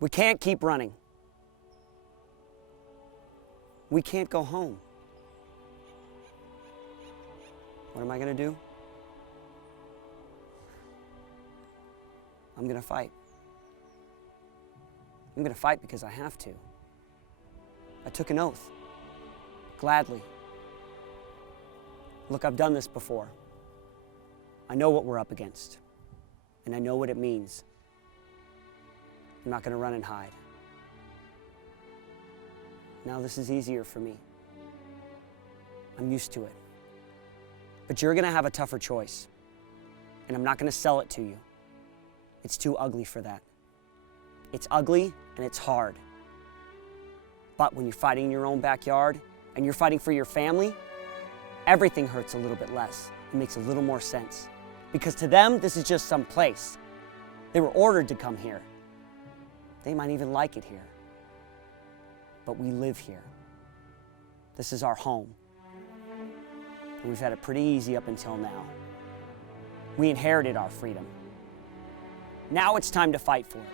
We can't keep running. We can't go home. What am I going to do? I'm going to fight. I'm going to fight because I have to. I took an oath. Gladly. Look, I've done this before. I know what we're up against. And I know what it means. I'm not going to run and hide. Now this is easier for me. I'm used to it. But you're going to have a tougher choice. And I'm not going to sell it to you. It's too ugly for that. It's ugly and it's hard. But when you're fighting in your own backyard and you're fighting for your family, everything hurts a little bit less. It makes a little more sense. Because to them, this is just some place. They were ordered to come here. They might even like it here. But we live here. This is our home. And we've had it pretty easy up until now. We inherited our freedom. Now it's time to fight for it.